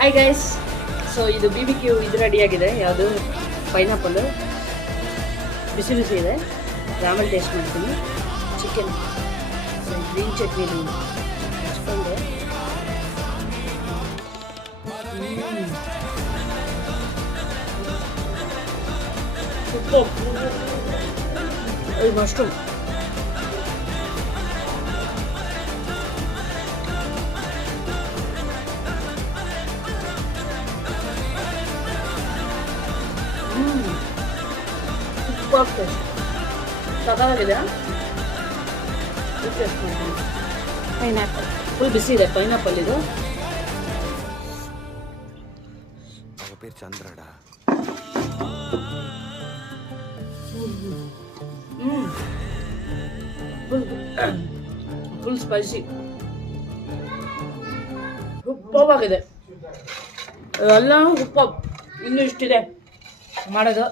Hi guys, so ಇದು BBQ ಇದು ರೆಡಿಯಾಗಿದೆ. ಯಾವುದು ಪೈನಾಪಲ್ ಬಿಸಿ ಬಿಸಿ ಇದೆ. ಆಮೇಲೆ ಟೇಸ್ಟ್ ಮಾಡ್ತೀನಿ. ಚಿಕನ್ ಗ್ರೀನ್ ಚಟ್ನಿ ಹಚ್ಕೊಂಡೆ. ಮಶ್ರೂಮ್ ಸಕಾಲಾಗಿದೆ. ಪೈನಾಪಲ್ ಫುಲ್ ಬಿಸಿ ಇದೆ. ಪೈನಾಪಲ್ ಇದು ಚಂದ್ರಡ ಫುಲ್ ಸ್ಪೈಸಿ ಉಪ್ಪಾಗಿದೆ. ಎಲ್ಲ ಉಪ್ಪು ಇನ್ನೂ ಇಷ್ಟಿದೆ ಮಾಡೋದು.